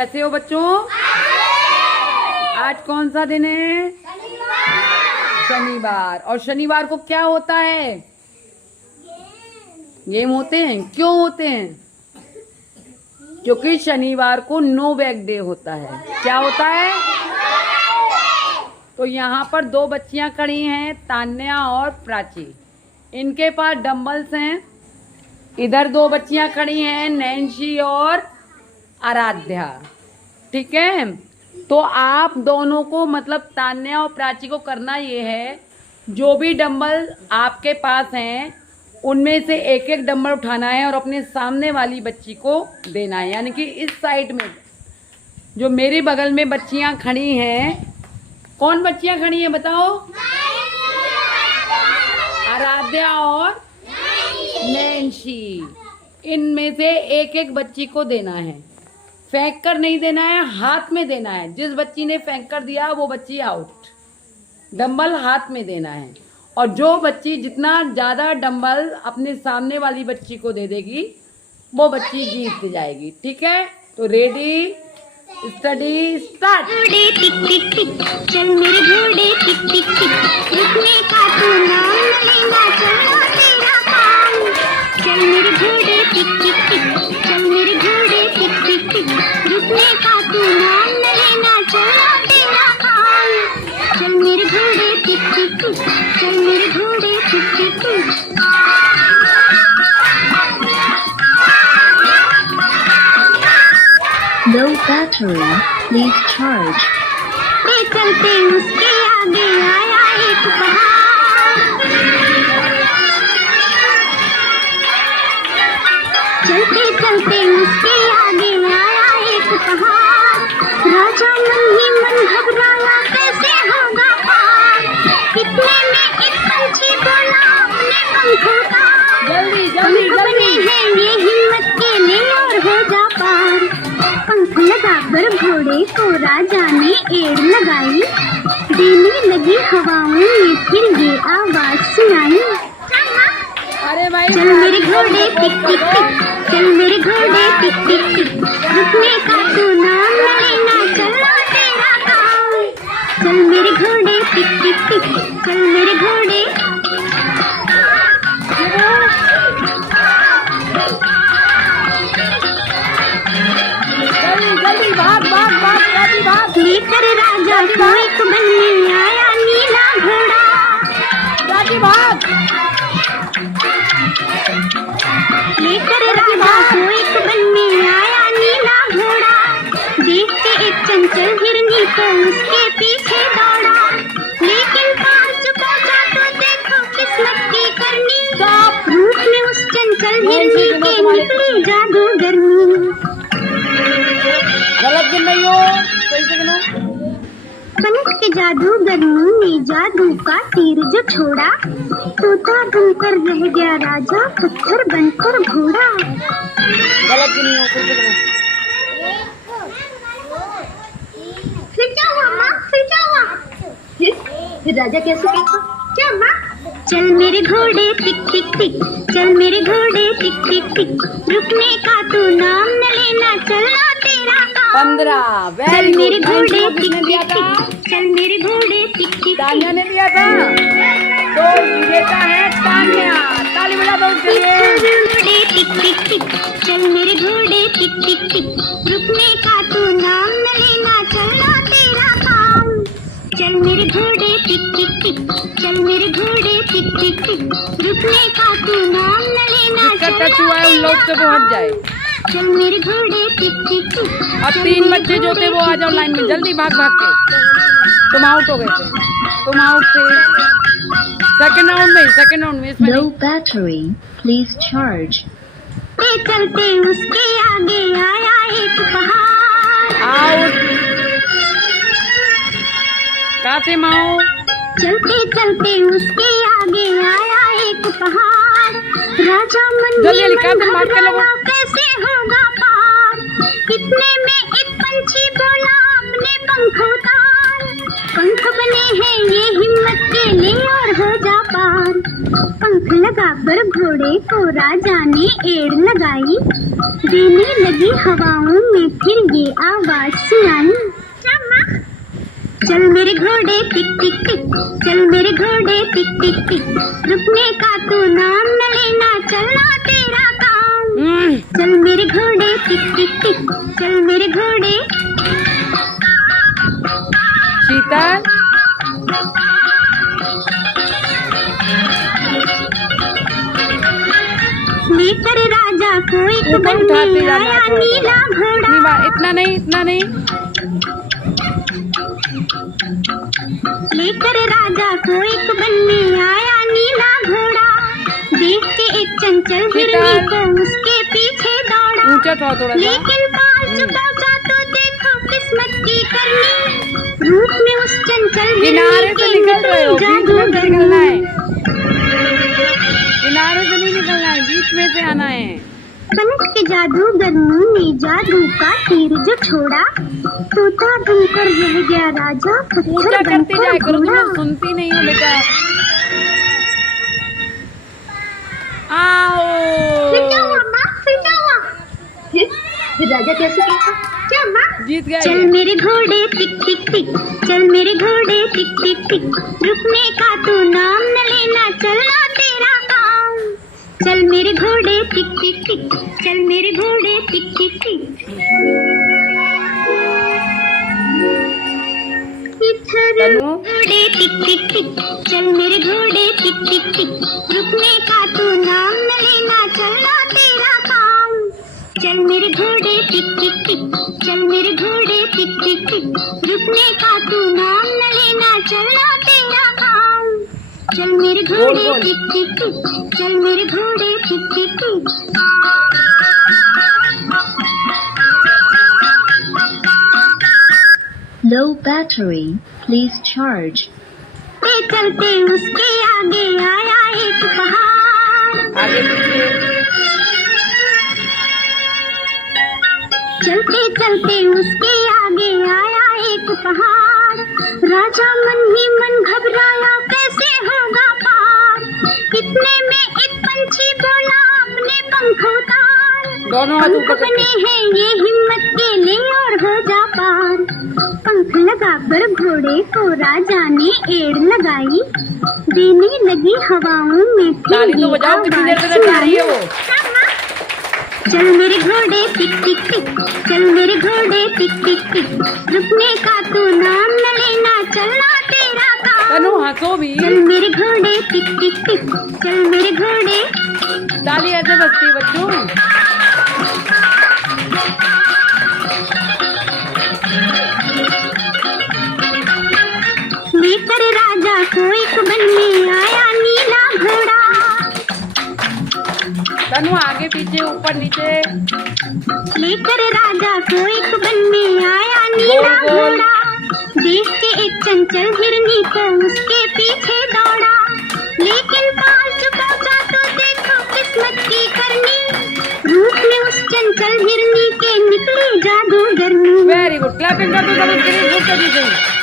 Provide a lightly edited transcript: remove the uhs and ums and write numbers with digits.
कैसे हो बच्चों? आज कौन सा दिन है? शनिवार। और शनिवार को क्या होता है? गेम होते हैं। क्यों होते हैं? क्योंकि शनिवार को नो बैग डे होता है। क्या होता है? तो यहाँ पर दो बच्चियां खड़ी हैं, तान्या और प्राची। इनके पास डंबल्स हैं। इधर दो बच्चियां खड़ी हैं, नैन्सी और आराध्या। ठीक है, तो आप दोनों को मतलब तान्या और प्राची को करना ये है, जो भी डंबल आपके पास हैं उनमें से एक एक डंबल उठाना है और अपने सामने वाली बच्ची को देना है। यानी कि इस साइड में जो मेरे बगल में बच्चियां खड़ी हैं, कौन बच्चियां खड़ी हैं बताओ? आराध्या और नैन्सी। इनमें से एक एक बच्ची को देना है। फेंक कर नहीं देना है, हाथ में देना है। जिस बच्ची ने फेंक कर दिया वो बच्ची आउट। डंबल हाथ में देना है और जो बच्ची जितना ज्यादा डंबल अपने सामने वाली बच्ची को दे देगी वो बच्ची जीत जाएगी। ठीक है, तो रेडी स्टडी स्टार्ट। टिक टिक टिक चल मेरे घोड़े टिक टिक टिक, रुकने का तू नाम लेना चलो तेरा काम। चल मेरे घोड़े टिक टिक टिक, चल मेरे घोड़े टिक टिक टिक, रुकने का तू नाम लेना चलो तेरा काम। चल मेरे घोड़े टिक टिक टिक, चल मेरे घोड़े टिक टिक टिक। Low battery, please charge. चलते उसके आगे आया एक पहाड़, चलते चलते उसके आगे आया एक पहाड़। राजा मन ही मन घबराया कैसे होगा पार। कितने में एक पंछी बोला अपने पंखों का, जल्दी जल्दी पंख बने हैं ये हिम्मत के लिए और हो जा पार। पंख लगाकर घोड़े को राजा ने एड़ लगाई, देने लगी हवाओं में फिर ये आवाज सुनाई। अरे भाई, चल मेरे घोड़े टिक टिक टिक, चल मेरे घोड़े टिक टिक टिक, रुकने का तू नाम लेना चलो तेरा काम। चल मेरे घोड़े टिक टिक टिक, चल मेरे घोड़े। जल्दी भाग भाग भाग प्राची भाग। लेकर राजा को एक बन में आया नीला घोड़ा, प्राची भाग। लेकर राजा को एक बन में आया नीला घोड़ा। देख के एक चंचल हिरनी को उसके पीछे दौड़ा, लेकिन पास पहुंचा तो देखो किस्मत की करनी। रूप में उस चंचल हिरनी के निकली जादूगरनी। गलत गिन रही हो, सही से गिनो। पलक के जादूगरनी ने जादू का तीर जो छोड़ा, तोता बनकर रह गया राजा पत्थर बनकर घोड़ा। गलत गिनी हो, सही से गिनो। फिर क्या हुआ माँ? फिर क्या हुआ? फिर राजा कैसे कहता? क्या माँ? चल मेरे घोड़े टिक टिक टिक, चल मेरे घोड़े टिक टिक टिक, रुकने का तू नाम न लेना चलो तेरा काम। 15। चल वेरी मेरे गुड। घोड़े किसने टिक दिया टिक था? टिक, चल मेरे घोड़े टिक टिक टिक। तान्या ने दिया था। तो विजेता है तान्या। ताली बजा दो उसके लिए। घोड़े टिक टिक टिक, चल मेरे घोड़े टिक टिक टिक, रुकने का तू नाम न लेना चलो तेरा काम। चल मेरे घोड़े टिक टिक टिक, चल मेरे घोड़े टिक टिक टिक, रुकने का तू नाम न लेना जिसका चलो टच हुआ है उन लोग से वो हट जाए। चल मेरे घोड़े टिक टिक टिक। अब 3 बच्चे जो थे वो आ जाओ लाइन में, जल्दी भाग भाग के। तुम आउट हो गए थे, तुम आउट थे सेकंड राउंड में इसमें Low नहीं। battery, please charge. चलते उसके आगे आया एक पहाड़, आउट। कासिम आओ। चलते चलते उसके आगे आया एक पहाड़। राजा मन जल्दी ही निकाल, मन तुम बात कर लो। घबराया कैसे होगा पार। कितने में एक पंछी बोला अपने पंख उतार, पंख बने हैं ये हिम्मत के लिए और हो जा पार। पंख लगाकर घोड़े को राजा ने एड़ लगाई, देने लगी हवाओं में फिर ये आवाज सुनाई, चल मेरे घोड़े टिक टिक टिक, चल मेरे घोड़े टिक टिक टिक, रुकने का तू नाम न लेना, चलना तेरा काम। चल मेरे घोड़े टिक टिक टिक, चल मेरे घोड़े। शीतल, लेकर राजा को एक ऊपर बनने उठाते जाना आया थोड़ा नीला घोड़ा, इतना नहीं, इतना नहीं। लेकर राजा को एक बनने आया नीला घोड़ा, देख के एक चंचल हिरनी को उसके पीछे दौड़ा, ऊंचा थोड़ा सा। लेकिन पास पहुंचा तो देखो किस्मत की करनी, रूप में उस चंचल किनारे से निकल रहे हो, बीच में से निकलना है, किनारे से नहीं निकलना है, बीच में से आना है। पलट के जादूगरनी ने जादू का तीर जो छोड़ा, तोता बनकर रह गया राजा, पत्थर ऊंचा करती जाए बनकर करो, तुम घोड़ा। लोग सुनती नहीं हो बेटा। आओ, फिर क्या हुआ माँ, फिर क्या हुआ? फिर राजा कैसे पूछा, क्या माँ? जीत गए। चल मेरे घोड़े टिक टिक टिक, चल मेरे घोड़े टिक टिक टिक, रुकने का तू नाम न लेना, चलना तेरा काम। चल मेरे घोड़े टिक टिक टिक, चल मेरे घोड़े टिक टिक टिक। तनु? घोड़े टिक टिक टिक, चल मेरे घोड़े टिक टिक टिक, रुकने का तू नाम न लेना, चलना तेरा काम। चल मेरे घोड़े टिक टिक टिक, चल मेरे घोड़े टिक टिक टिक, रुकने का तू नाम न लेना, चलना तेरा काम। चल मेरे घोड़े बोल। टिक टिक टिक, चल मेरे घोड़े टिक टिक टिक। Low battery, please charge. चलते चलते उसके आगे आया एक पहाड़, आगे पीछे। चलते चलते उसके आगे आया एक पहाड़, राजा मन ही मन घबराया कैसे होगा पार, इतने में एक पंछी बोला अपने पंख उतार, दोनों हाथ पंख ऊपर करके। बने हैं ये हिम्मत के ले और हो जा पार। पंख लगाकर घोड़े को राजा ने एड़ लगाई, देने लगी हवाओं में फिर ताली तो ये बजाओ, कितनी देर आवाज तक जा रही है वो। चल मेरे घोड़े टिक टिक टिक, चल मेरे घोड़े टिक टिक टिक, रुकने का तू नाम न लेना, चलना तेरा काम। तनु हंसो भी, चल मेरे घोड़े टिक टिक टिक, चल मेरे घोड़े। ताली ऐसे बजती है बच्चों। लेकर राजा को एक बनने आया नीला घोड़ा, तनु आगे पीछे ऊपर नीचे। लेकर राजा को एक बनने आया नीला गोल, गोल। घोड़ा, देख के एक चंचल हिरनी को उसके पीछे दौड़ा, लेकिन पास पहुंचा तो देखो किस्मत की करनी, रूप में उस चंचल हिरनी के निकली जादूगरनी। वेरी गुड, क्लैपिंग कर दो सब, स्क्रीन फुल कर दी गई।